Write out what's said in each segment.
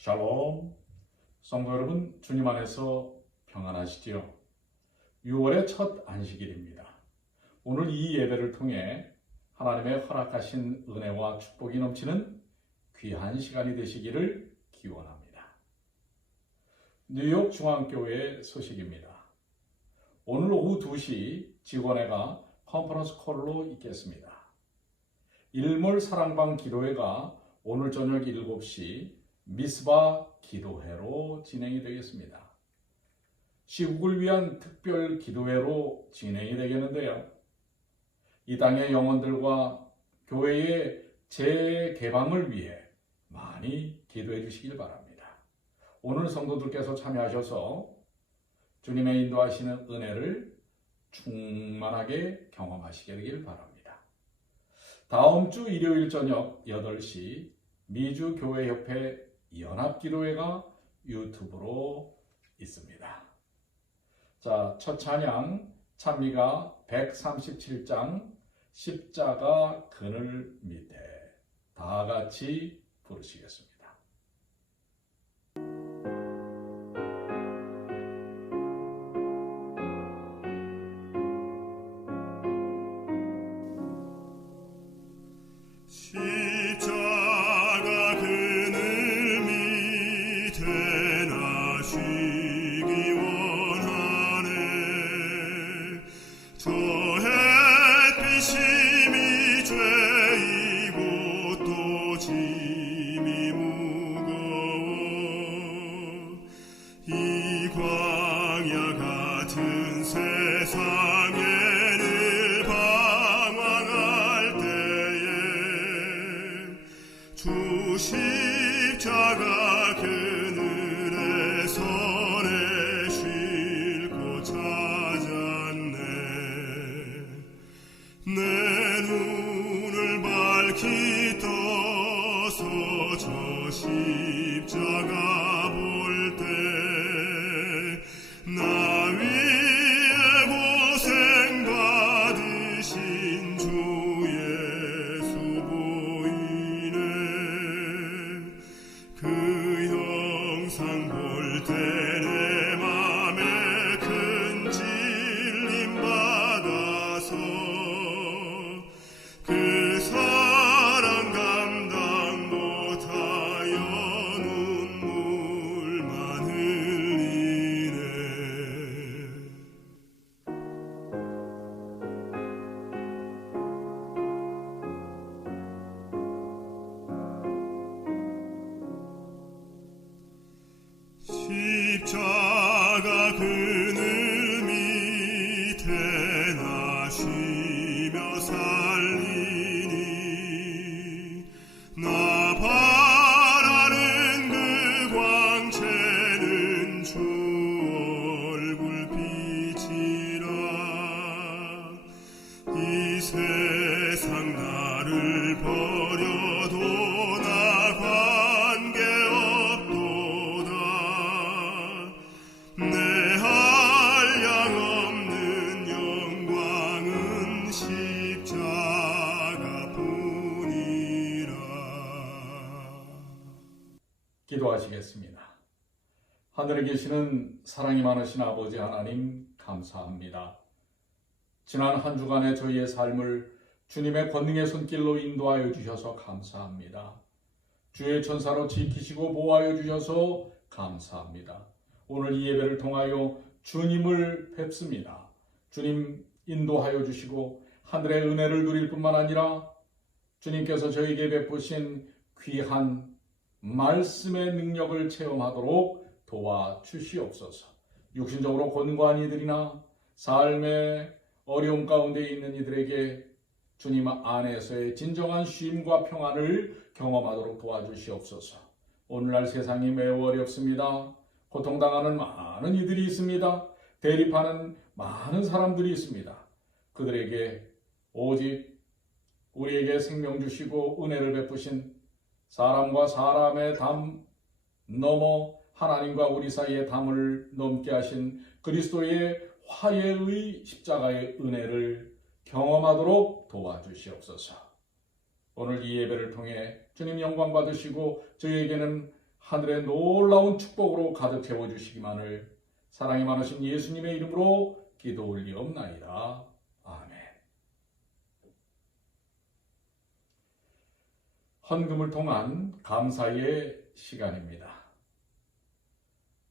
샬롬, 성도 여러분, 주님 안에서 평안하시지요? 6월의 첫 안식일입니다. 오늘 이 예배를 통해 하나님의 허락하신 은혜와 축복이 넘치는 귀한 시간이 되시기를 기원합니다. 뉴욕 중앙교회 소식입니다. 오늘 오후 2시 직원회가 컨퍼런스 콜로 있겠습니다. 일몰 사랑방 기도회가 오늘 저녁 7시 미스바 기도회로 진행이 되겠습니다. 시국을 위한 특별 기도회로 진행이 되겠는데요. 이 땅의 영혼들과 교회의 재개방을 위해 많이 기도해 주시길 바랍니다. 오늘 성도들께서 참여하셔서 주님의 인도하시는 은혜를 충만하게 경험하시게 되길 바랍니다. 다음 주 일요일 저녁 8시 미주교회협회 연합기도회가 유튜브로 있습니다. 자, 첫 찬양 찬미가 137장 십자가 그늘 밑에 다 같이 부르시겠습니다. 십자가 그늘에 손에 싣고 찾았네. 내 눈을 밝히 떠서 저 십자가 볼 때 나 위에 고생 받으신 주 예수 보이네. 그 영상 볼 때 내 맘에 큰 질림 받아서 그 사랑 감당 못하여 눈물만 흘리네. 십자가 그늘 밑에 나 쉬며 살리니 나 바라는 그 광채는 주 얼굴 빛이라. 이 세상 나를 버려도 나 관계없도다. 내 한량 없는 영광은 십자가뿐이라. 기도하시겠습니다. 하늘에 계시는 사랑이 많으신 아버지 하나님 감사합니다. 지난 한 주간의 저희의 삶을 주님의 권능의 손길로 인도하여 주셔서 감사합니다. 주의 천사로 지키시고 보호하여 주셔서 감사합니다. 오늘 이 예배를 통하여 주님을 뵙습니다. 주님 인도하여 주시고 하늘의 은혜를 누릴 뿐만 아니라 주님께서 저에게 베푸신 귀한 말씀의 능력을 체험하도록 도와주시옵소서. 육신적으로 권고한 이들이나 삶의 어려움 가운데 있는 이들에게 주님 안에서의 진정한 쉼과 평안을 경험하도록 도와주시옵소서. 오늘날 세상이 매우 어렵습니다. 고통당하는 많은 이들이 있습니다. 대립하는 많은 사람들이 있습니다. 그들에게 오직 우리에게 생명 주시고 은혜를 베푸신 사람과 사람의 담 넘어 하나님과 우리 사이의 담을 넘게 하신 그리스도의 화해의 십자가의 은혜를 경험하도록 도와주시옵소서. 오늘 이 예배를 통해 주님 영광 받으시고 저희에게는 하늘의 놀라운 축복으로 가득 채워주시기만을 사랑이 많으신 예수님의 이름으로 기도 올리옵나이다. 아멘. 헌금을 통한 감사의 시간입니다.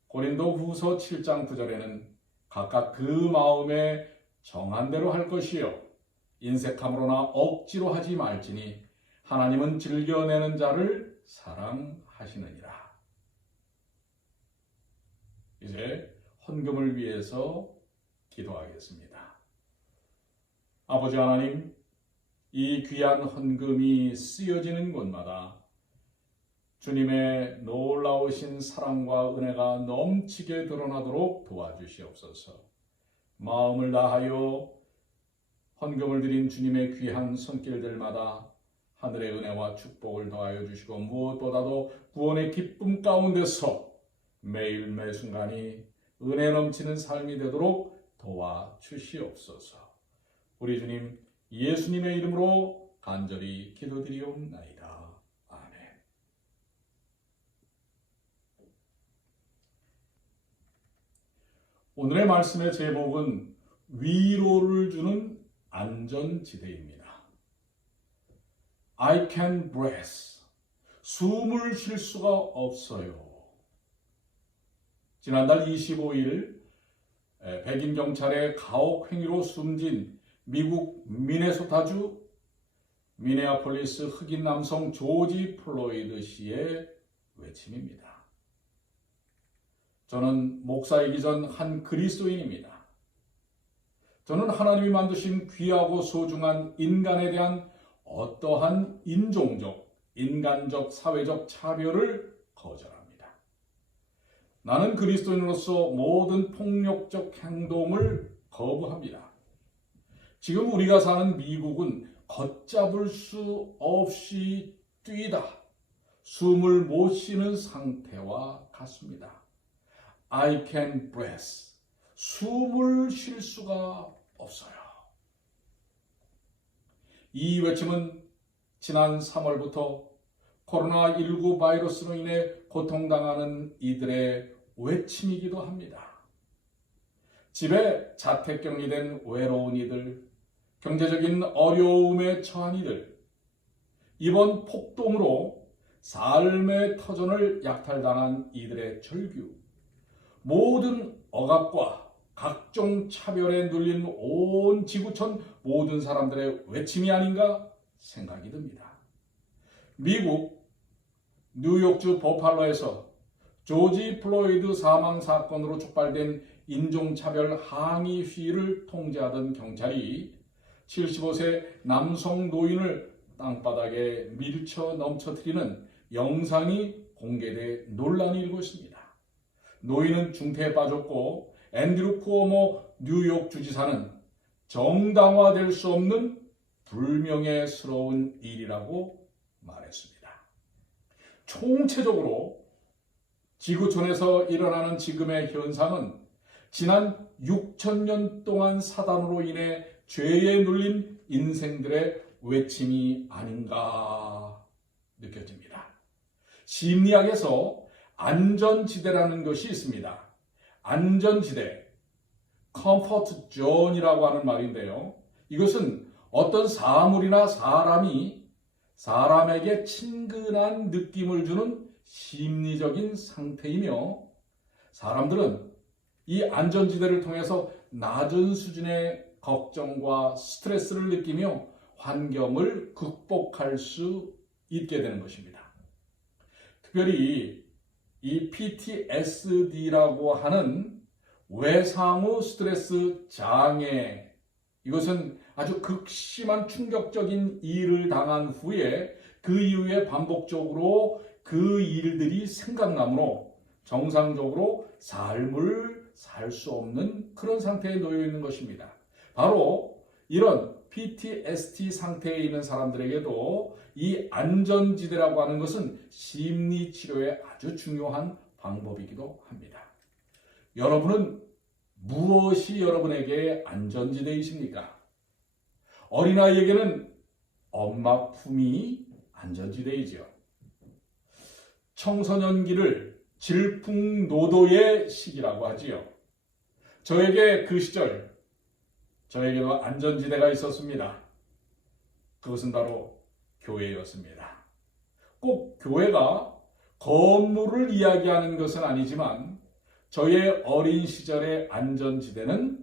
고린도 후서 7장 9절에는 각각 그 마음에 정한 대로 할 것이요 인색함으로나 억지로 하지 말지니 하나님은 즐겨내는 자를 사랑하시느니라. 이제 헌금을 위해서 기도하겠습니다. 아버지 하나님, 이 귀한 헌금이 쓰여지는 곳마다 주님의 놀라우신 사랑과 은혜가 넘치게 드러나도록 도와주시옵소서. 마음을 다하여 헌금을 드린 주님의 귀한 손길들마다 하늘의 은혜와 축복을 더하여 주시고 무엇보다도 구원의 기쁨 가운데서 매일 매순간이 은혜 넘치는 삶이 되도록 도와주시옵소서. 우리 주님 예수님의 이름으로 간절히 기도드리옵나이다. 아멘. 오늘의 말씀의 제목은 위로를 주는 안전지대입니다. I can breathe. 숨을 쉴 수가 없어요. 지난달 25일 백인 경찰의 가혹 행위로 숨진 미국 미네소타주 미네아폴리스 흑인 남성 조지 플로이드 씨의 외침입니다. 저는 목사이기 전 한 그리스도인입니다. 저는 하나님이 만드신 귀하고 소중한 인간에 대한 어떠한 인종적, 인간적, 사회적 차별을 거절합니다. 나는 그리스도인으로서 모든 폭력적 행동을 거부합니다. 지금 우리가 사는 미국은 걷잡을 수 없이 뛰다, 숨을 못 쉬는 상태와 같습니다. I can breathe. 숨을 쉴 수가 없어요. 이 외침은 지난 3월부터 코로나19 바이러스로 인해 고통당하는 이들의 외침이기도 합니다. 집에 자택격리된 외로운 이들, 경제적인 어려움에 처한 이들, 이번 폭동으로 삶의 터전을 약탈당한 이들의 절규, 모든 억압과 각종 차별에 눌린 온 지구촌 모든 사람들의 외침이 아닌가 생각이 듭니다. 미국 뉴욕주 버팔로에서 조지 플로이드 사망 사건으로 촉발된 인종차별 항의 시위를 통제하던 경찰이 75세 남성 노인을 땅바닥에 밀쳐 넘쳐뜨리는 영상이 공개돼 논란이 일고 있습니다. 노인은 중태에 빠졌고 앤드류 쿠오모 뉴욕 주지사는 정당화될 수 없는 불명예스러운 일이라고 말했습니다. 총체적으로 지구촌에서 일어나는 지금의 현상은 지난 6,000년 동안 사단으로 인해 죄에 눌린 인생들의 외침이 아닌가 느껴집니다. 심리학에서 안전지대라는 것이 있습니다. 안전지대, comfort zone이라고 하는 말인데요. 이것은 어떤 사물이나 사람이 사람에게 친근한 느낌을 주는 심리적인 상태이며 사람들은 이 안전지대를 통해서 낮은 수준의 걱정과 스트레스를 느끼며 환경을 극복할 수 있게 되는 것입니다. 특별히 이 PTSD라고 하는 외상후 스트레스 장애, 이것은 아주 극심한 충격적인 일을 당한 후에 그 이후에 반복적으로 그 일들이 생각나므로 정상적으로 삶을 살 수 없는 그런 상태에 놓여 있는 것입니다. 바로 이런 PTSD 상태에 있는 사람들에게도 이 안전지대라고 하는 것은 심리치료의 아주 중요한 방법이기도 합니다. 여러분은 무엇이 여러분에게 안전지대이십니까? 어린아이에게는 엄마 품이 안전지대이죠. 청소년기를 질풍노도의 시기라고 하지요. 저에게 그 시절, 저에게도 안전지대가 있었습니다. 그것은 바로 교회였습니다. 꼭 교회가 건물을 이야기하는 것은 아니지만 저의 어린 시절의 안전지대는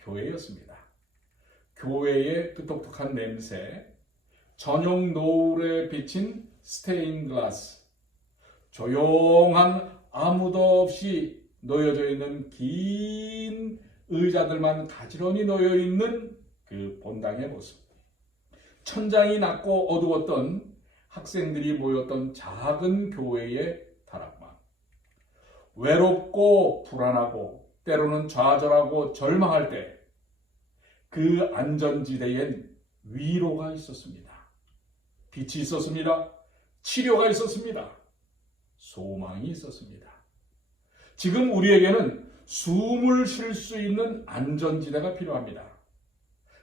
교회였습니다. 교회의 그 독특한 냄새, 전용 노을에 비친 스테인 글라스, 조용한 아무도 없이 놓여져 있는 긴 의자들만 가지런히 놓여 있는 그 본당의 모습, 천장이 낮고 어두웠던 학생들이 모였던 작은 교회의 다락방, 외롭고 불안하고 때로는 좌절하고 절망할 때 그 안전지대엔 위로가 있었습니다. 빛이 있었습니다. 치료가 있었습니다. 소망이 있었습니다. 지금 우리에게는 숨을 쉴 수 있는 안전지대가 필요합니다.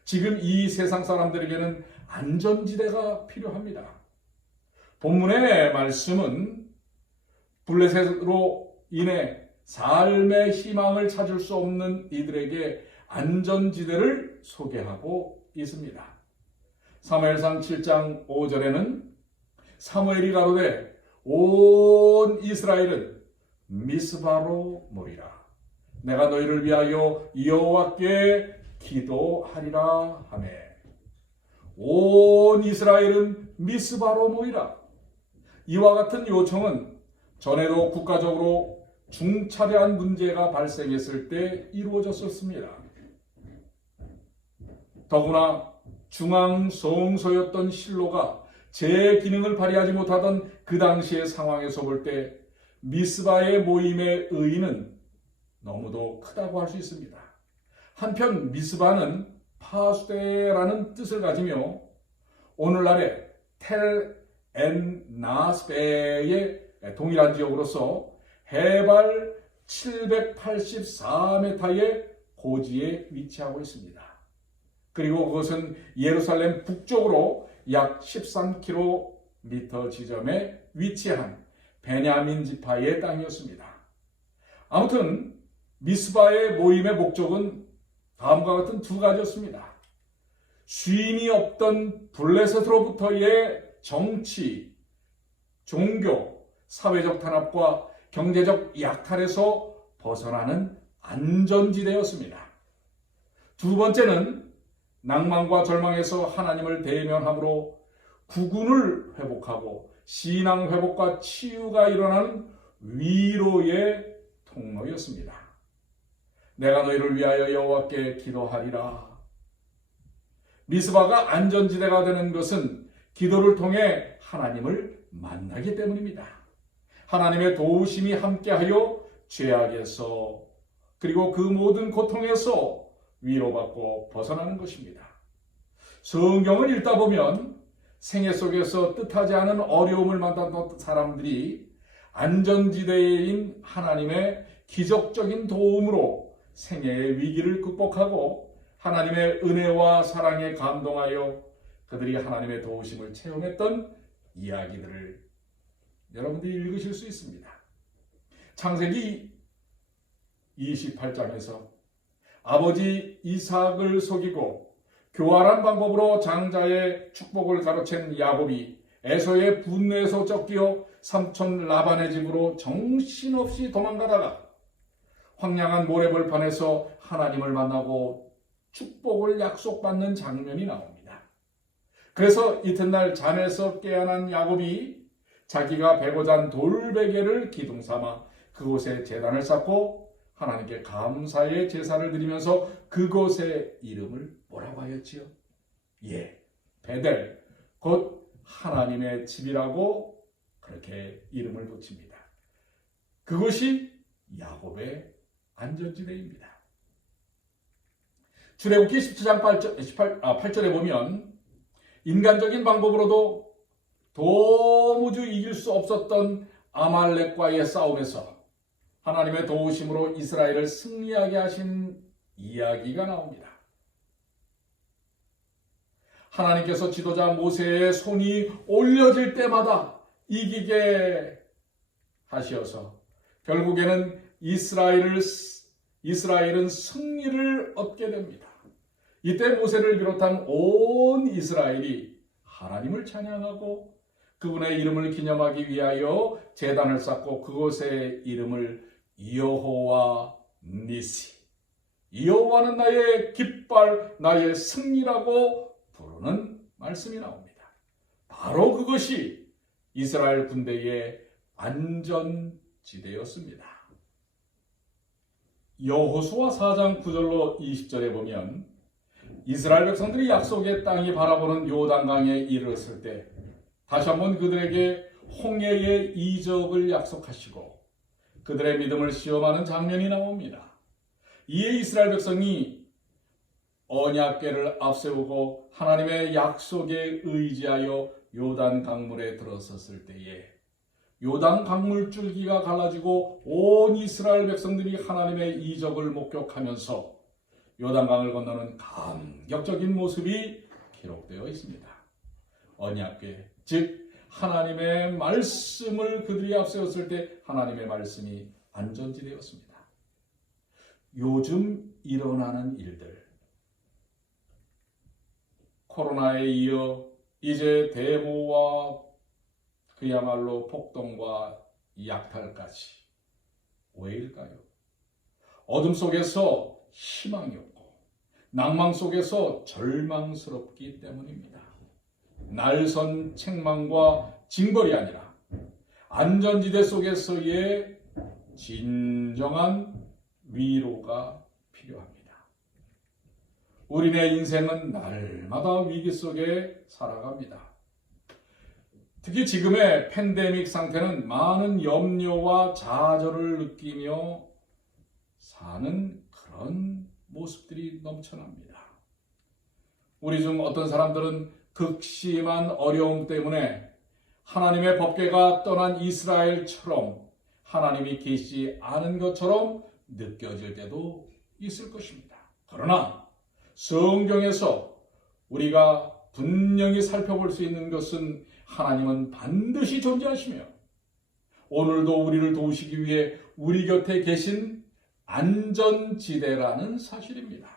지금 이 세상 사람들에게는 안전지대가 필요합니다. 본문의 말씀은 블레셋으로 인해 삶의 희망을 찾을 수 없는 이들에게 안전지대를 소개하고 있습니다. 사무엘상 7장 5절에는 사무엘이 가로되 온 이스라엘은 미스바로 모이라. 내가 너희를 위하여 여호와께 기도하리라 하매 온 이스라엘은 미스바로 모이라. 이와 같은 요청은 전에도 국가적으로 중차대한 문제가 발생했을 때 이루어졌었습니다. 더구나 중앙 성소였던 실로가 제 기능을 발휘하지 못하던 그 당시의 상황에서 볼 때 미스바의 모임의 의의는 너무도 크다고 할 수 있습니다. 한편 미스바는 파수대라는 뜻을 가지며 오늘날의 텔 엔 나스베의 동일한 지역으로서 해발 784m의 고지에 위치하고 있습니다. 그리고 그것은 예루살렘 북쪽으로 약 13km 지점에 위치한 베냐민 지파의 땅이었습니다. 아무튼 미스바의 모임의 목적은 다음과 같은 두 가지였습니다. 쉼이 없던 블레셋으로부터의 정치, 종교, 사회적 탄압과 경제적 약탈에서 벗어나는 안전지대였습니다. 두 번째는 낭만과 절망에서 하나님을 대면함으로 구군을 회복하고 신앙 회복과 치유가 일어나는 위로의 통로였습니다. 내가 너희를 위하여 여호와께 기도하리라. 미스바가 안전지대가 되는 것은 기도를 통해 하나님을 만나기 때문입니다. 하나님의 도우심이 함께하여 죄악에서 그리고 그 모든 고통에서 위로받고 벗어나는 것입니다. 성경을 읽다 보면 생애 속에서 뜻하지 않은 어려움을 만났던 사람들이 안전지대인 하나님의 기적적인 도움으로 생애의 위기를 극복하고 하나님의 은혜와 사랑에 감동하여 그들이 하나님의 도우심을 체험했던 이야기들을 여러분들이 읽으실 수 있습니다. 창세기 28장에서 아버지 이삭을 속이고 교활한 방법으로 장자의 축복을 가로챈 야곱이 에서의 분노에서 쫓겨 삼촌 라반의 집으로 정신없이 도망가다가 황량한 모래벌판에서 하나님을 만나고 축복을 약속받는 장면이 나옵니다. 그래서 이튿날 잠에서 깨어난 야곱이 자기가 베고 잔 돌베개를 기둥 삼아 그곳에 제단을 쌓고 하나님께 감사의 제사를 드리면서 그곳의 이름을 뭐라고 하였지요? 베델, 곧 하나님의 집이라고 그렇게 이름을 붙입니다. 그것이 야곱의 안전지대입니다. 출애굽기 17장 8절에 보면 인간적인 방법으로도 도무지 이길 수 없었던 아말렉과의 싸움에서 하나님의 도우심으로 이스라엘을 승리하게 하신 이야기가 나옵니다. 하나님께서 지도자 모세의 손이 올려질 때마다 이기게 하시어서 결국에는 이스라엘은 승리를 얻게 됩니다. 이때 모세를 비롯한 온 이스라엘이 하나님을 찬양하고 그분의 이름을 기념하기 위하여 제단을 쌓고 그곳의 이름을 여호와 니시, 여호와는 나의 깃발, 나의 승리라고 부르는 말씀이 나옵니다. 바로 그것이 이스라엘 군대의 안전지대였습니다. 여호수아 4장 9절로 20절에 보면 이스라엘 백성들이 약속의 땅이 바라보는 요단강에 이르렀을 때 다시 한번 그들에게 홍해의 이적을 약속하시고 그들의 믿음을 시험하는 장면이 나옵니다. 이에 이스라엘 백성이 언약궤를 앞세우고 하나님의 약속에 의지하여 요단 강물에 들어섰을 때에 요단 강물 줄기가 갈라지고 온 이스라엘 백성들이 하나님의 이적을 목격하면서 요단강을 건너는 감격적인 모습이 기록되어 있습니다. 언약궤, 즉 하나님의 말씀을 그들이 앞세웠을 때 하나님의 말씀이 안전지대였습니다. 요즘 일어나는 일들, 코로나에 이어 이제 데모와 그야말로 폭동과 약탈까지 왜일까요? 어둠 속에서 희망이 없고 낭망 속에서 절망스럽기 때문입니다. 날선 책망과 징벌이 아니라 안전지대 속에서의 진정한 위로가 필요합니다. 우리네 인생은 날마다 위기 속에 살아갑니다. 특히 지금의 팬데믹 상태는 많은 염려와 좌절을 느끼며 사는 그런 모습들이 넘쳐납니다. 우리 중 어떤 사람들은 극심한 어려움 때문에 하나님의 법궤가 떠난 이스라엘처럼 하나님이 계시지 않은 것처럼 느껴질 때도 있을 것입니다. 그러나 성경에서 우리가 분명히 살펴볼 수 있는 것은 하나님은 반드시 존재하시며 오늘도 우리를 도우시기 위해 우리 곁에 계신 안전지대라는 사실입니다.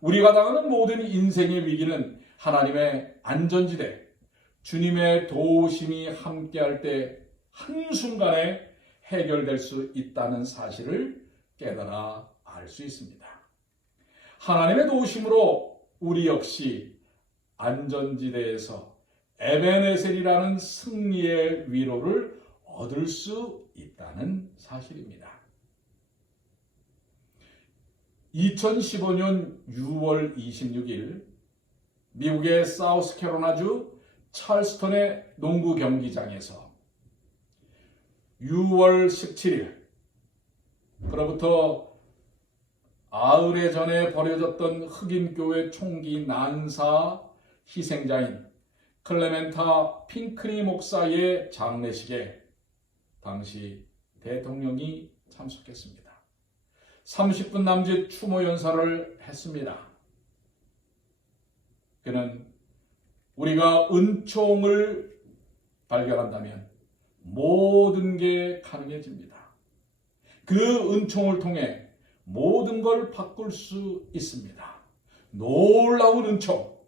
우리가 당하는 모든 인생의 위기는 하나님의 안전지대, 주님의 도우심이 함께할 때 한순간에 해결될 수 있다는 사실을 깨달아 알 수 있습니다. 하나님의 도우심으로 우리 역시 안전지대에서 에베네셀이라는 승리의 위로를 얻을 수 있다는 사실입니다. 2015년 6월 26일 미국의 사우스캐롤라주 찰스턴의 농구 경기장에서 6월 17일 그로부터 아흘에 전에 벌어졌던 흑인교회 총기 난사 희생자인 클레멘타 핑크니 목사의 장례식에 당시 대통령이 참석했습니다. 30분 남짓 추모 연설을 했습니다. 그는 우리가 은총을 발견한다면 모든 게 가능해집니다. 그 은총을 통해 모든 걸 바꿀 수 있습니다. 놀라운 은총,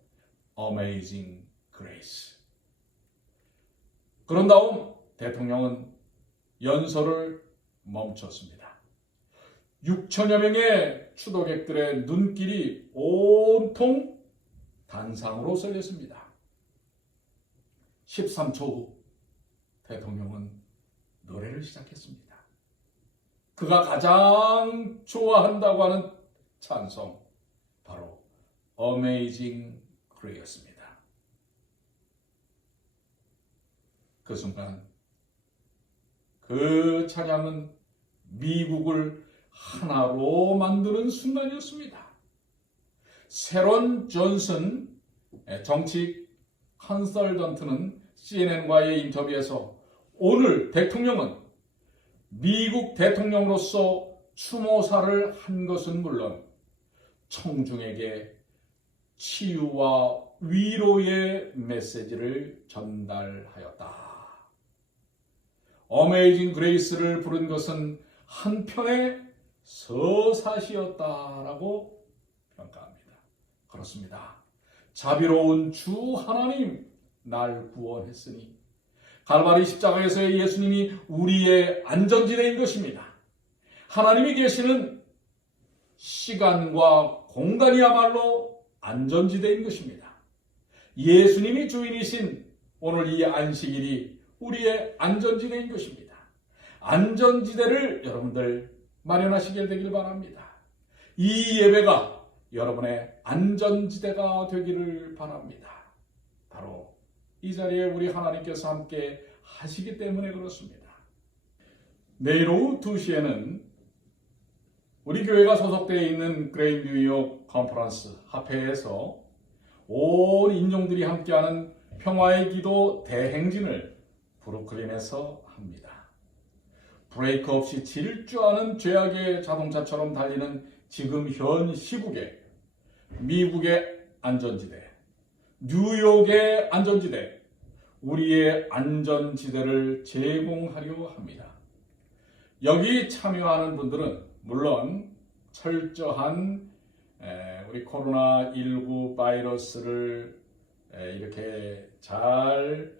Amazing Grace. 그런 다음 대통령은 연설을 멈췄습니다. 6천여 명의 추도객들의 눈길이 온통 단상으로 쏠렸습니다. 13초 후 대통령은 노래를 시작했습니다. 그가 가장 좋아한다고 하는 찬송, 바로 Amazing Grace였습니다. 그 순간 그 찬양은 미국을 하나로 만드는 순간이었습니다. 세론 존슨 정치 컨설턴트는 CNN과의 인터뷰에서 오늘 대통령은 미국 대통령으로서 추모사를 한 것은 물론 청중에게 치유와 위로의 메시지를 전달하였다. 어메이징 그레이스를 부른 것은 한편의 서사시였다라고 평가합니다. 그렇습니다. 자비로운 주 하나님 날 구원했으니 갈바리 십자가에서의 예수님이 우리의 안전지대인 것입니다. 하나님이 계시는 시간과 공간이야말로 안전지대인 것입니다. 예수님이 주인이신 오늘 이 안식일이 우리의 안전지대인 것입니다. 안전지대를 여러분들 마련하시게 되길 바랍니다. 이 예배가 여러분의 안전지대가 되기를 바랍니다. 바로 이 자리에 우리 하나님께서 함께 하시기 때문에 그렇습니다. 내일 오후 2시에는 우리 교회가 소속되어 있는 그레이트 뉴욕 컨퍼런스 합회에서 온 인종들이 함께하는 평화의 기도 대행진을 브루클린에서 합니다. 브레이크 없이 질주하는 죄악의 자동차처럼 달리는 지금 현 시국에 미국의 안전지대, 뉴욕의 안전지대, 우리의 안전지대를 제공하려 합니다. 여기 참여하는 분들은 물론 철저한 우리 코로나19 바이러스를 이렇게 잘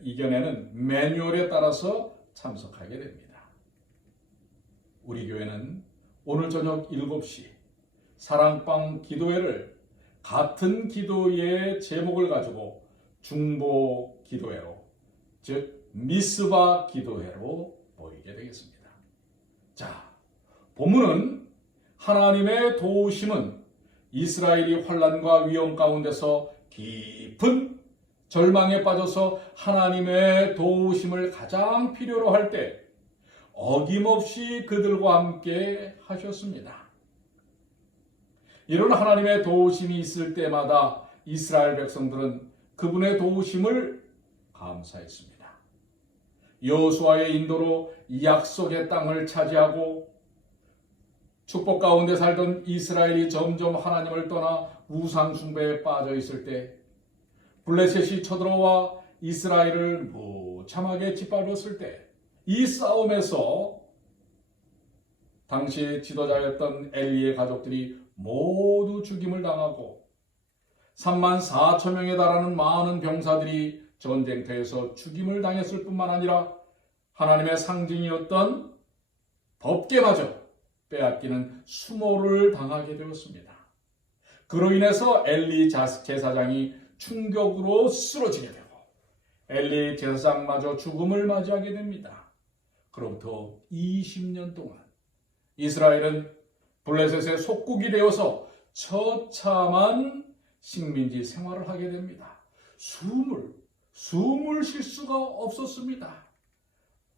이겨내는 매뉴얼에 따라서 참석하게 됩니다. 우리 교회는 오늘 저녁 7시 사랑방 기도회를 같은 기도회의 제목을 가지고 중보 기도회로, 즉 미스바 기도회로 모이게 되겠습니다. 자, 본문은 하나님의 도우심은 이스라엘이 환난과 위험 가운데서 깊은 절망에 빠져서 하나님의 도우심을 가장 필요로 할 때 어김없이 그들과 함께 하셨습니다. 이런 하나님의 도우심이 있을 때마다 이스라엘 백성들은 그분의 도우심을 감사했습니다. 여호수아의 인도로 약속의 땅을 차지하고 축복 가운데 살던 이스라엘이 점점 하나님을 떠나 우상 숭배에 빠져 있을 때 블레셋이 쳐들어와 이스라엘을 무참하게 짓밟았을 때 이 싸움에서 당시의 지도자였던 엘리의 가족들이 모두 죽임을 당하고 34,000명에 달하는 많은 병사들이 전쟁터에서 죽임을 당했을 뿐만 아니라 하나님의 상징이었던 법궤마저 빼앗기는 수모를 당하게 되었습니다. 그로 인해서 엘리 제사장이 충격으로 쓰러지게 되고 엘리 제사장마저 죽음을 맞이하게 됩니다. 그로부터 20년 동안 이스라엘은 블레셋의 속국이 되어서 처참한 식민지 생활을 하게 됩니다. 숨을 쉴 수가 없었습니다.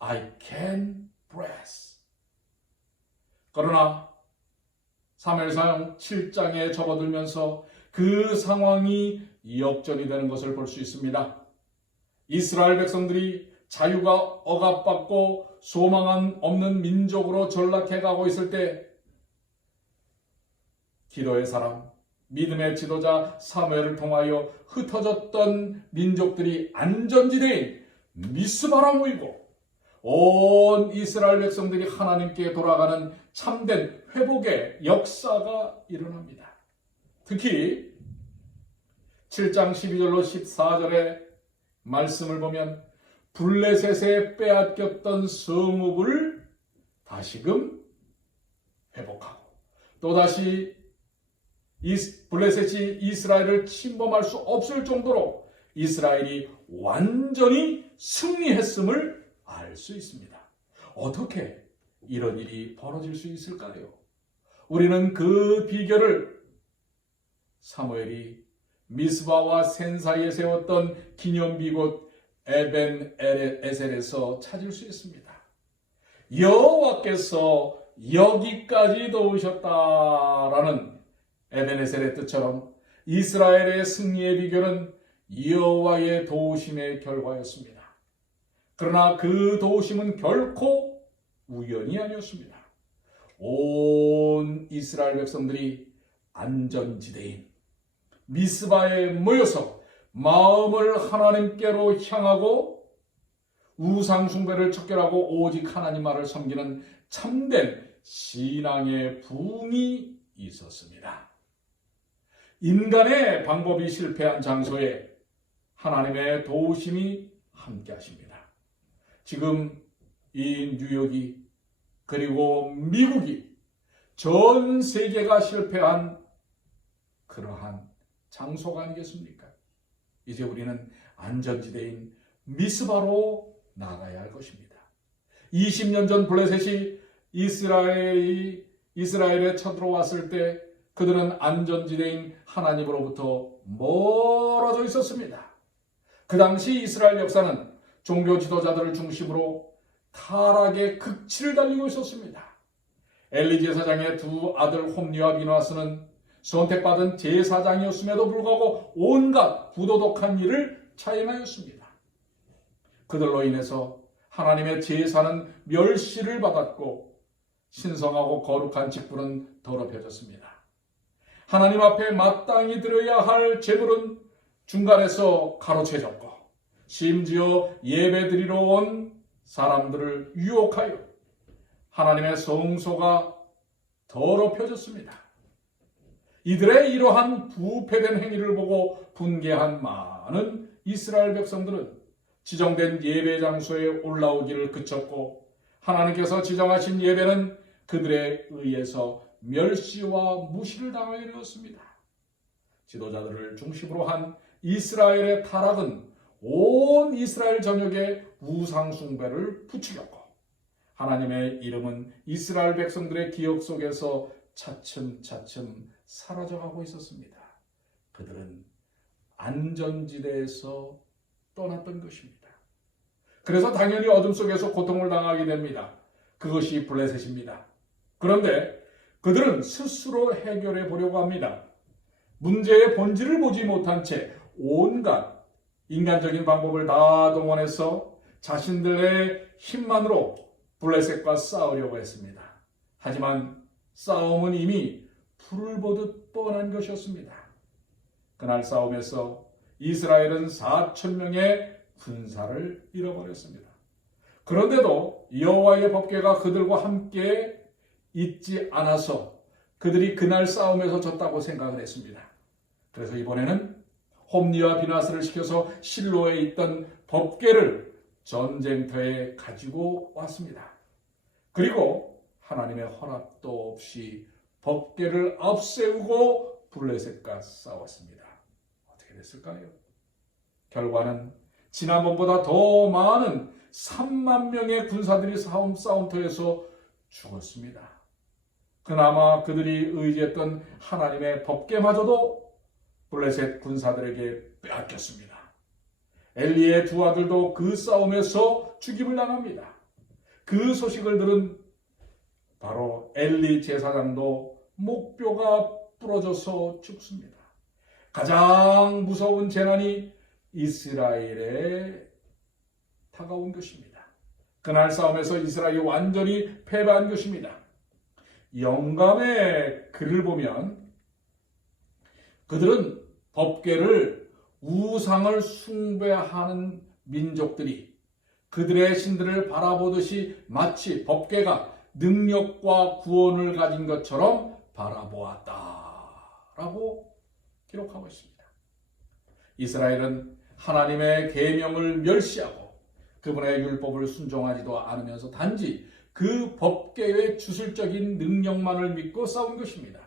I can breathe. 그러나 사무엘상 7장에 접어들면서 그 상황이 역전이 되는 것을 볼 수 있습니다. 이스라엘 백성들이 자유가 억압받고 소망 없는 민족으로 전락해 가고 있을 때 기도의 사람, 믿음의 지도자 사무엘을 통하여 흩어졌던 민족들이 안전지대인 미스바라 모이고 온 이스라엘 백성들이 하나님께 돌아가는 참된 회복의 역사가 일어납니다. 특히 7장 12절로 14절의 말씀을 보면 블레셋에 빼앗겼던 성읍을 다시금 회복하고 또다시 블레셋이 이스라엘을 침범할 수 없을 정도로 이스라엘이 완전히 승리했음을 알 수 있습니다. 어떻게 이런 일이 벌어질 수 있을까요? 우리는 그 비결을 사무엘이 미스바와 센 사이에 세웠던 기념비 곳 에벤 에셀에서 찾을 수 있습니다. 여호와께서 여기까지 도우셨다라는 에벤 에셀의 뜻처럼 이스라엘의 승리의 비결은 여호와의 도우심의 결과였습니다. 그러나 그 도우심은 결코 우연이 아니었습니다. 온 이스라엘 백성들이 안전지대인 미스바에 모여서 마음을 하나님께로 향하고 우상 숭배를 척결하고 오직 하나님만을 섬기는 참된 신앙의 부흥이 있었습니다. 인간의 방법이 실패한 장소에 하나님의 도우심이 함께 하십니다. 지금 이 뉴욕이 그리고 미국이 전 세계가 실패한 그러한 장소가 아니겠습니까? 이제 우리는 안전지대인 미스바로 나가야 할 것입니다. 20년 전 블레셋이 이스라엘에 쳐들어왔을 때 그들은 안전지대인 하나님으로부터 멀어져 있었습니다. 그 당시 이스라엘 역사는 종교 지도자들을 중심으로 타락의 극치를 달리고 있었습니다. 엘리 제사장의 두 아들 홈리와 비누아스는 선택받은 제사장이었음에도 불구하고 온갖 부도덕한 일을 자행하였습니다. 그들로 인해서 하나님의 제사는 멸시를 받았고 신성하고 거룩한 직분은 더럽혀졌습니다. 하나님 앞에 마땅히 드려야 할 제물은 중간에서 가로채졌고 심지어 예배드리러 온 사람들을 유혹하여 하나님의 성소가 더럽혀졌습니다. 이들의 이러한 부패된 행위를 보고 분개한 많은 이스라엘 백성들은 지정된 예배 장소에 올라오기를 그쳤고 하나님께서 지정하신 예배는 그들에 의해서 멸시와 무시를 당하게 되었습니다. 지도자들을 중심으로 한 이스라엘의 타락은 온 이스라엘 전역에 우상 숭배를 부추겼고 하나님의 이름은 이스라엘 백성들의 기억 속에서 차츰차츰 사라져가고 있었습니다. 그들은 안전지대에서 떠났던 것입니다. 그래서 당연히 어둠 속에서 고통을 당하게 됩니다. 그것이 블레셋입니다. 그런데 그들은 스스로 해결해 보려고 합니다. 문제의 본질을 보지 못한 채 온갖 인간적인 방법을 다 동원해서 자신들의 힘만으로 블레셋과 싸우려고 했습니다. 하지만 싸움은 이미 불을 보듯 뻔한 것이었습니다. 그날 싸움에서 이스라엘은 4,000명의 군사를 잃어버렸습니다. 그런데도 여호와의 법궤가 그들과 함께 있지 않아서 그들이 그날 싸움에서 졌다고 생각을 했습니다. 그래서 이번에는 홈리와 비나스를 시켜서 실로에 있던 법궤를 전쟁터에 가지고 왔습니다. 그리고 하나님의 허락도 없이 법궤를 앞세우고 블레셋과 싸웠습니다. 어떻게 됐을까요? 결과는 지난번보다 더 많은 3만 명의 군사들이 싸움터에서 죽었습니다. 그나마 그들이 의지했던 하나님의 법궤마저도 블레셋 군사들에게 빼앗겼습니다. 엘리의 두 아들도 그 싸움에서 죽임을 당합니다. 그 소식을 들은 바로 엘리 제사장도 목뼈가 부러져서 죽습니다. 가장 무서운 재난이 이스라엘에 다가온 것입니다. 그날 싸움에서 이스라엘이 완전히 패배한 것입니다. 영감의 글을 보면 그들은 법궤를 우상을 숭배하는 민족들이 그들의 신들을 바라보듯이 마치 법궤가 능력과 구원을 가진 것처럼 바라보았다라고 기록하고 있습니다. 이스라엘은 하나님의 계명을 멸시하고 그분의 율법을 순종하지도 않으면서 단지 그 법궤의 주술적인 능력만을 믿고 싸운 것입니다.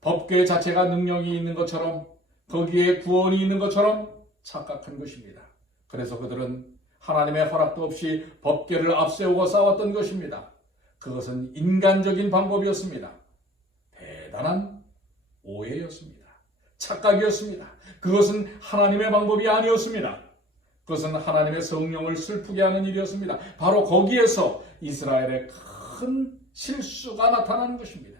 법궤 자체가 능력이 있는 것처럼 거기에 구원이 있는 것처럼 착각한 것입니다. 그래서 그들은 하나님의 허락도 없이 법궤를 앞세우고 싸웠던 것입니다. 그것은 인간적인 방법이었습니다. 대단한 오해였습니다. 착각이었습니다. 그것은 하나님의 방법이 아니었습니다. 그것은 하나님의 성령을 슬프게 하는 일이었습니다. 바로 거기에서 이스라엘의 큰 실수가 나타나는 것입니다.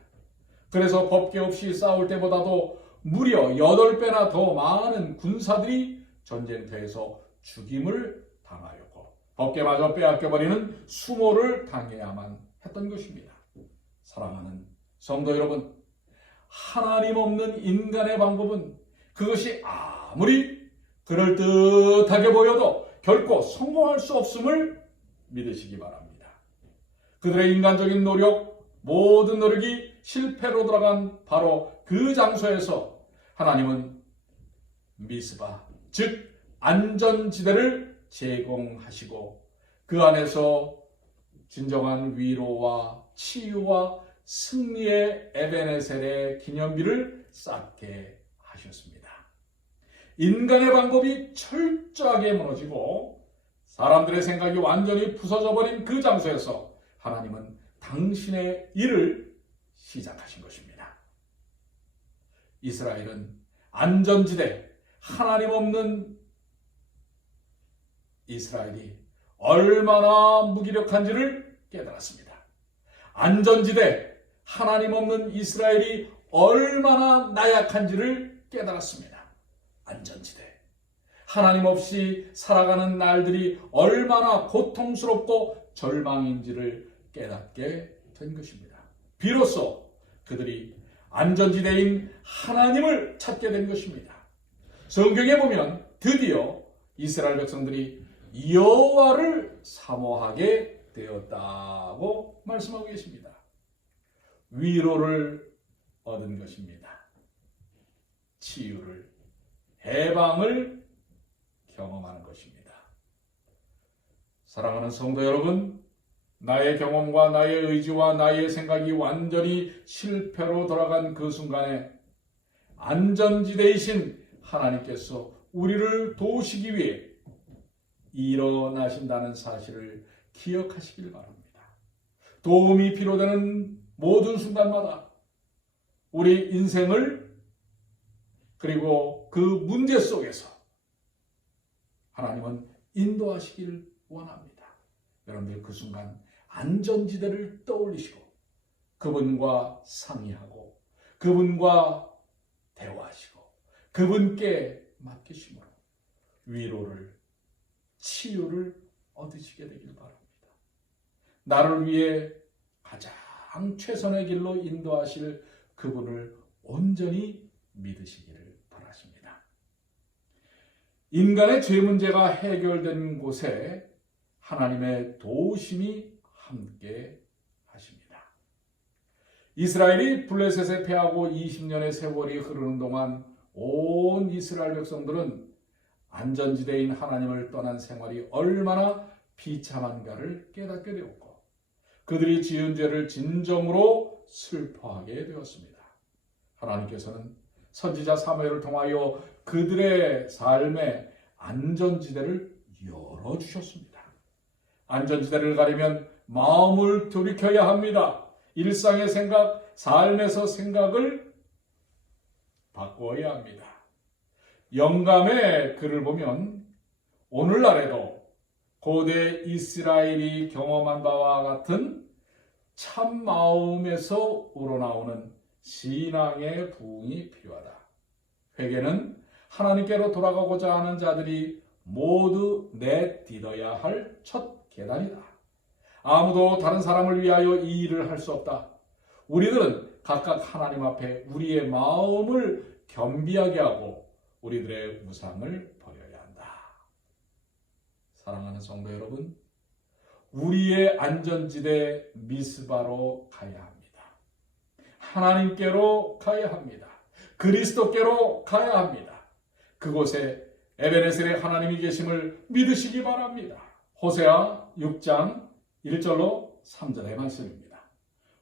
그래서 법궤 없이 싸울 때보다도 무려 8배나 더 많은 군사들이 전쟁터에서 죽임을 당하였고 법궤마저 빼앗겨버리는 수모를 당해야만 했던 것입니다. 사랑하는 성도 여러분, 하나님 없는 인간의 방법은 그것이 아무리 그럴듯하게 보여도 결코 성공할 수 없음을 믿으시기 바랍니다. 그들의 인간적인 노력, 모든 노력이 실패로 돌아간 바로 그 장소에서 하나님은 미스바, 즉 안전지대를 제공하시고 그 안에서 진정한 위로와 치유와 승리의 에베네셀의 기념비를 쌓게 하셨습니다. 인간의 방법이 철저하게 무너지고 사람들의 생각이 완전히 부서져 버린 그 장소에서 하나님은 당신의 일을 시작하신 것입니다. 이스라엘은 안전지대, 하나님 없는 이스라엘이 얼마나 무기력한지를 깨달았습니다. 안전지대, 하나님 없는 이스라엘이 얼마나 나약한지를 깨달았습니다. 안전지대, 하나님 없이 살아가는 날들이 얼마나 고통스럽고 절망인지를 깨닫게 된 것입니다. 비로소 그들이 안전지대인 하나님을 찾게 된 것입니다. 성경에 보면 드디어 이스라엘 백성들이 여호와를 사모하게 되었다고 말씀하고 계십니다. 위로를 얻은 것입니다. 치유를, 해방을 경험하는 것입니다. 사랑하는 성도 여러분, 나의 경험과 나의 의지와 나의 생각이 완전히 실패로 돌아간 그 순간에 안전지대이신 하나님께서 우리를 도우시기 위해 일어나신다는 사실을 기억하시길 바랍니다. 도움이 필요되는 모든 순간마다 우리 인생을 그리고 그 문제 속에서 하나님은 인도하시길 원합니다. 여러분들 그 순간 안전지대를 떠올리시고 그분과 상의하고 그분과 대화하시고 그분께 맡기심으로 위로를, 치유를 얻으시게 되길 바랍니다. 나를 위해 가장 최선의 길로 인도하실 그분을 온전히 믿으시기를 바라십니다. 인간의 죄 문제가 해결된 곳에 하나님의 도우심이 함께 하십니다. 이스라엘이 블레셋에 패하고 20년의 세월이 흐르는 동안 온 이스라엘 백성들은 안전지대인 하나님을 떠난 생활이 얼마나 비참한가를 깨닫게 되었고 그들이 지은 죄를 진정으로 슬퍼하게 되었습니다. 하나님께서는 선지자 사무엘을 통하여 그들의 삶의 안전지대를 열어주셨습니다. 안전지대를 가려면 마음을 돌이켜야 합니다. 일상의 생각, 삶에서 생각을 바꿔야 합니다. 영감의 글을 보면 오늘날에도 고대 이스라엘이 경험한 바와 같은 참 마음에서 우러나오는 신앙의 부흥이 필요하다. 회개는 하나님께로 돌아가고자 하는 자들이 모두 내딛어야 할 첫 계단이다. 아무도 다른 사람을 위하여 이 일을 할 수 없다. 우리들은 각각 하나님 앞에 우리의 마음을 겸비하게 하고 우리들의 우상을 버려야 한다. 사랑하는 성도 여러분, 우리의 안전지대 미스바로 가야 합니다. 하나님께로 가야 합니다. 그리스도께로 가야 합니다. 그곳에 에베네셀의 하나님이 계심을 믿으시기 바랍니다. 호세아 6장 1절로 3절의 말씀입니다.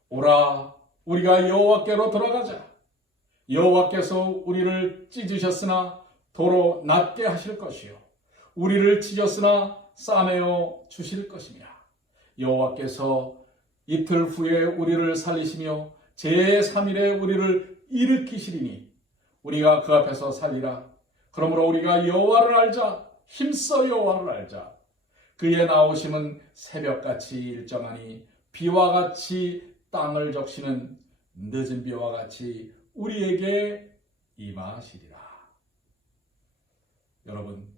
오라, 우리가 여호와께로 돌아가자. 여호와께서 우리를 찢으셨으나 도로 낫게 하실 것이요 우리를 찢었으나 싸매어 주실 것이며 여호와께서 이틀 후에 우리를 살리시며 제3일에 우리를 일으키시리니 우리가 그 앞에서 살리라. 그러므로 우리가 여호와를 알자. 힘써 여호와를 알자. 그의 나오심은 새벽같이 일정하니 비와 같이 땅을 적시는 늦은 비와 같이 우리에게 임하시리라. 여러분,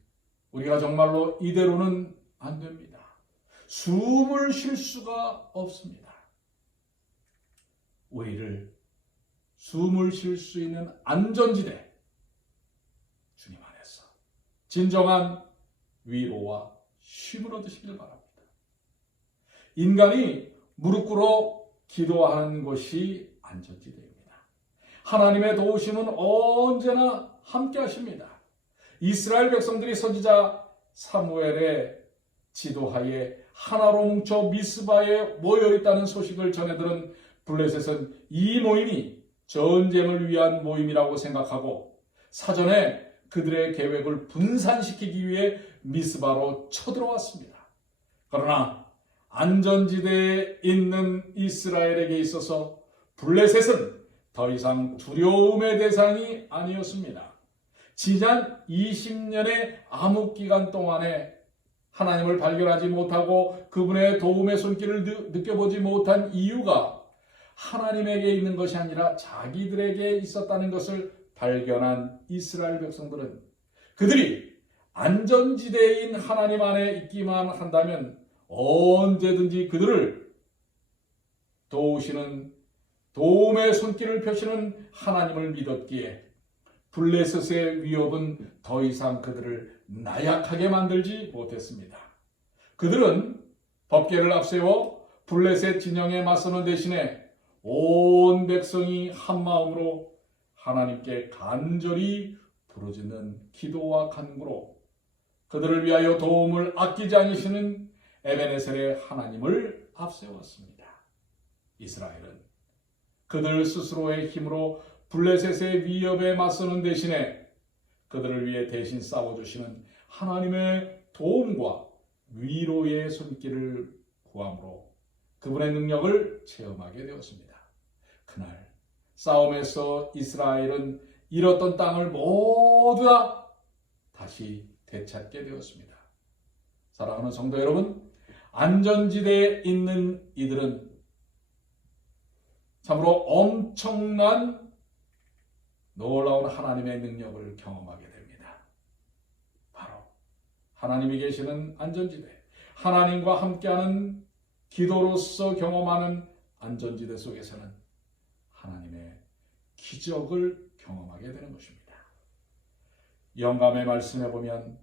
우리가 정말로 이대로는 안 됩니다. 숨을 쉴 수가 없습니다. 우리를 숨을 쉴 수 있는 안전지대, 주님 안에서 진정한 위로와 쉼을 얻으시길 바랍니다. 인간이 무릎 꿇어 기도하는 곳이 안전지대입니다. 하나님의 도우심은 언제나 함께 하십니다. 이스라엘 백성들이 선지자 사무엘의 지도하에 하나로 뭉쳐 미스바에 모여있다는 소식을 전해들은 블레셋은 이 모임이 전쟁을 위한 모임이라고 생각하고 사전에 그들의 계획을 분산시키기 위해 미스바로 쳐들어왔습니다. 그러나 안전지대에 있는 이스라엘에게 있어서 블레셋은 더 이상 두려움의 대상이 아니었습니다. 지난 20년의 암흑기간 동안에 하나님을 발견하지 못하고 그분의 도움의 손길을 느껴보지 못한 이유가 하나님에게 있는 것이 아니라 자기들에게 있었다는 것을 발견한 이스라엘 백성들은 그들이 안전지대인 하나님 안에 있기만 한다면 언제든지 그들을 도우시는 도움의 손길을 펴시는 하나님을 믿었기에 블레셋의 위협은 더 이상 그들을 나약하게 만들지 못했습니다. 그들은 법궤를 앞세워 블레셋 진영에 맞서는 대신에 온 백성이 한마음으로 하나님께 간절히 부르짖는 기도와 간구로 그들을 위하여 도움을 아끼지 않으시는 에베네셀의 하나님을 앞세웠습니다. 이스라엘은 그들 스스로의 힘으로 블레셋의 위협에 맞서는 대신에 그들을 위해 대신 싸워주시는 하나님의 도움과 위로의 손길을 구함으로 그분의 능력을 체험하게 되었습니다. 그날 싸움에서 이스라엘은 잃었던 땅을 모두 다 다시 되찾게 되었습니다. 사랑하는 성도 여러분, 안전지대에 있는 이들은 참으로 엄청난 놀라운 하나님의 능력을 경험하게 됩니다. 바로 하나님이 계시는 안전지대, 하나님과 함께하는 기도로서 경험하는 안전지대 속에서는 하나님의 기적을 경험하게 되는 것입니다. 영감의 말씀에 보면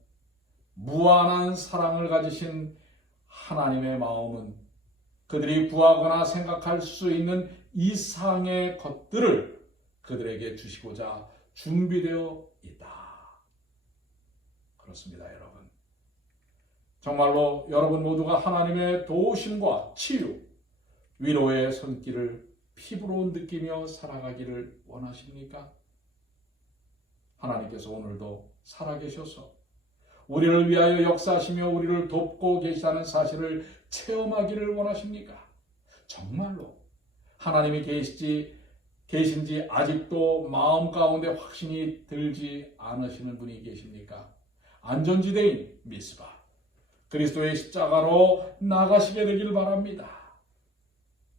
무한한 사랑을 가지신 하나님의 마음은 그들이 구하거나 생각할 수 있는 이상의 것들을 그들에게 주시고자 준비되어 있다. 그렇습니다, 여러분. 정말로 여러분 모두가 하나님의 도우심과 치유, 위로의 손길을 피부로 느끼며 살아가기를 원하십니까? 하나님께서 오늘도 살아계셔서 우리를 위하여 역사하시며 우리를 돕고 계시다는 사실을 체험하기를 원하십니까? 정말로 하나님이 계신지 아직도 마음 가운데 확신이 들지 않으시는 분이 계십니까? 안전지대인 미스바, 그리스도의 십자가로 나가시게 되길 바랍니다.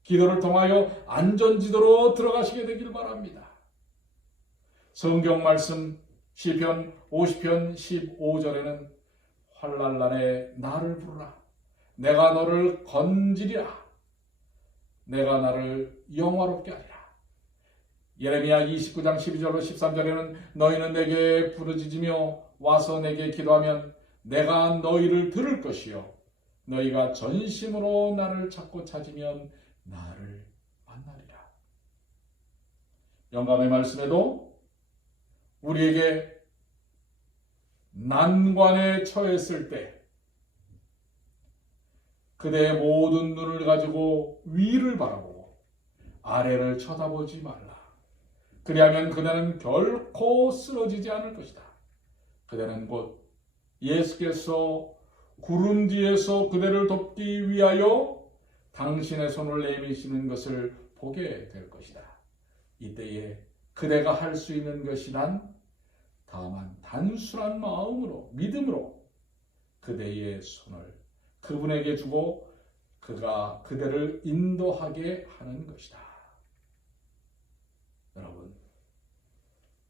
기도를 통하여 안전지대로 들어가시게 되길 바랍니다. 성경 말씀 시편 50편 15절에는 환난날에 나를 부르라. 내가 너를 건지리라. 내가 나를 영화롭게 하리라. 예레미야 29장 12절로 13절에는 너희는 내게 부르짖으며 와서 내게 기도하면 내가 너희를 들을 것이요 너희가 전심으로 나를 찾고 찾으면 나를 만나리라. 영감의 말씀에도 우리에게 난관에 처했을 때 그대의 모든 눈을 가지고 위를 바라보고 아래를 쳐다보지 말라. 그리하면 그대는 결코 쓰러지지 않을 것이다. 그대는 곧 예수께서 구름 뒤에서 그대를 돕기 위하여 당신의 손을 내미시는 것을 보게 될 것이다. 이때에 그대가 할 수 있는 것이란 다만 단순한 마음으로 믿음으로 그대의 손을 그분에게 주고 그가 그대를 인도하게 하는 것이다. 여러분,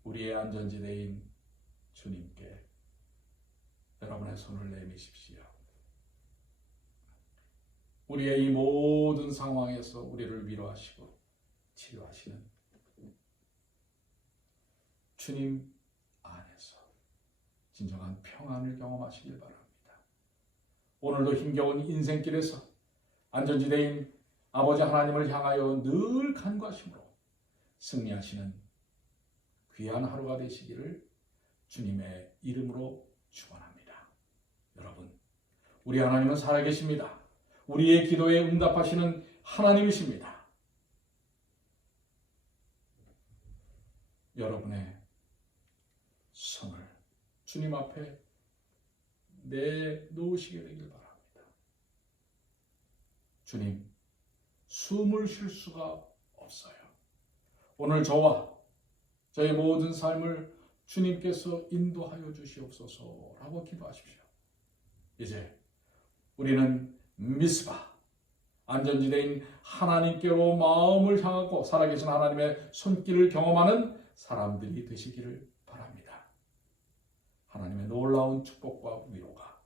우리의 안전지대인 주님께 여러분의 손을 내미십시오. 우리의 이 모든 상황에서 우리를 위로하시고 치유하시는 주님 안에서 진정한 평안을 경험하시길 바랍니다. 오늘도 힘겨운 인생길에서 안전지대인 아버지 하나님을 향하여 늘 간구하심으로 승리하시는 귀한 하루가 되시기를 주님의 이름으로 축원합니다. 여러분, 우리 하나님은 살아계십니다. 우리의 기도에 응답하시는 하나님이십니다. 여러분의 손을 주님 앞에 내놓으시게 되길 바랍니다. 주님, 숨을 쉴 수가 없어요. 오늘 저와 저의 모든 삶을 주님께서 인도하여 주시옵소서라고 기도하십시오. 이제 우리는 미스바, 안전지대인 하나님께로 마음을 향하고 살아계신 하나님의 손길을 경험하는 사람들이 되시기를 바랍니다. 하나님의 놀라운 축복과 위로가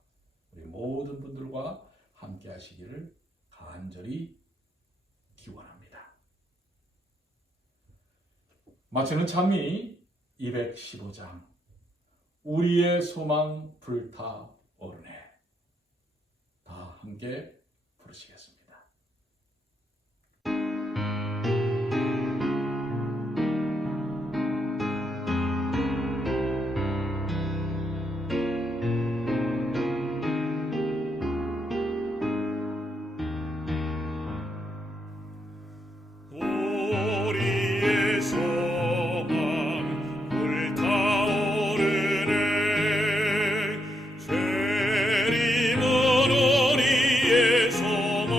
우리 모든 분들과 함께 하시기를 간절히 기원합니다. 마치는 찬미 215장 우리의 소망 불타오르네. 다 함께 부르시겠습니다. 우리의 소망 불타오르네. 재림은 우리의 소망,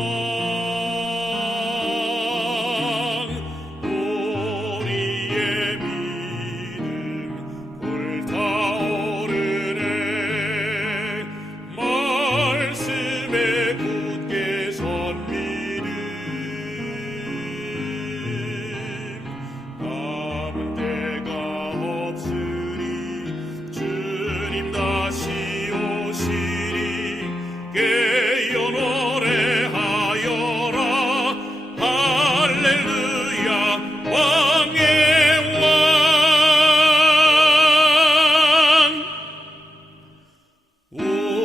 우리의 믿음 불타오르네. 말씀에 굳게 선 믿음, 남은 때가 없으리 주님 다시 오시리. 깨어 노래하여라 할렐루야 왕의 왕.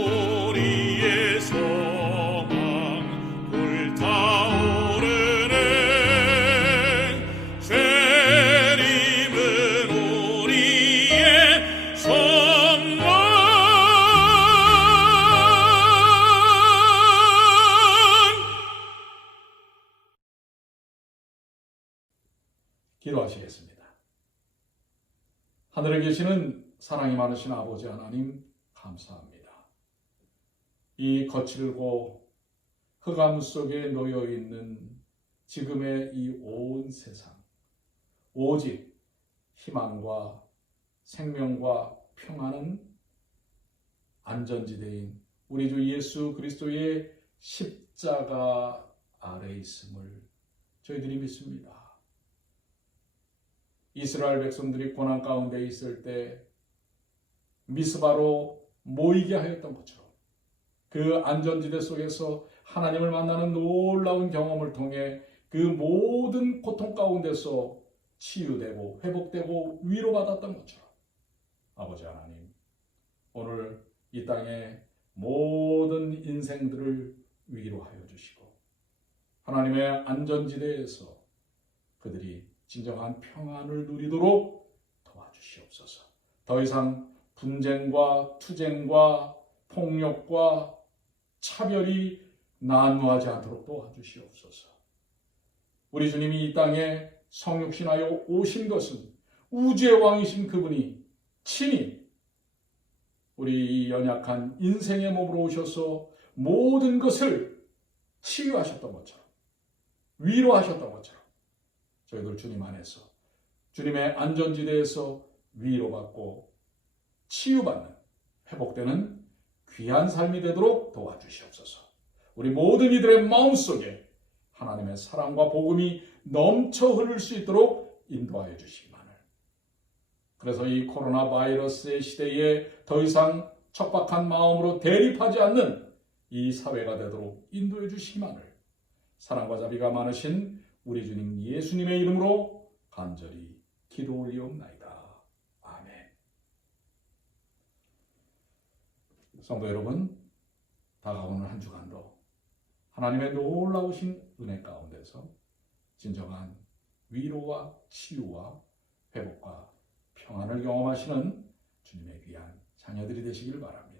우리의 소망 불타오르네. 재림은 우리의 소망, 기도하시겠습니다. 하늘에 계시는 사랑이 많으신 아버지 하나님, 감사합니다. 이 거칠고 흑암 속에 놓여 있는 지금의 이 온 세상, 오직 희망과 생명과 평안은 안전지대인 우리 주 예수 그리스도의 십자가 아래 있음을 저희들이 믿습니다. 이스라엘 백성들이 고난 가운데 있을 때 미스바로 모이게 하였던 것처럼 그 안전지대 속에서 하나님을 만나는 놀라운 경험을 통해 그 모든 고통 가운데서 치유되고 회복되고 위로받았던 것처럼 아버지 하나님, 오늘 이 땅의 모든 인생들을 위로하여 주시고 하나님의 안전지대에서 그들이 진정한 평안을 누리도록 도와주시옵소서. 더 이상 분쟁과 투쟁과 폭력과 차별이 난무하지 않도록 도와주시옵소서. 우리 주님이 이 땅에 성육신하여 오신 것은 우주의 왕이신 그분이 친히 우리 이 연약한 인생의 몸으로 오셔서 모든 것을 치유하셨던 것처럼 위로하셨던 것처럼 저희들 주님 안에서 주님의 안전지대에서 위로받고 치유받는 회복되는 귀한 삶이 되도록 도와주시옵소서. 우리 모든 이들의 마음속에 하나님의 사랑과 복음이 넘쳐 흐를 수 있도록 인도하여 주시기만을. 그래서 이 코로나 바이러스의 시대에 더 이상 척박한 마음으로 대립하지 않는 이 사회가 되도록 인도해 주시기만을 사랑과 자비가 많으신 우리 주님 예수님의 이름으로 간절히 기도 올리옵나이다. 아멘. 성도 여러분, 다가오는 한 주간도 하나님의 놀라우신 은혜 가운데서 진정한 위로와 치유와 회복과 평안을 경험하시는 주님의 귀한 자녀들이 되시길 바랍니다.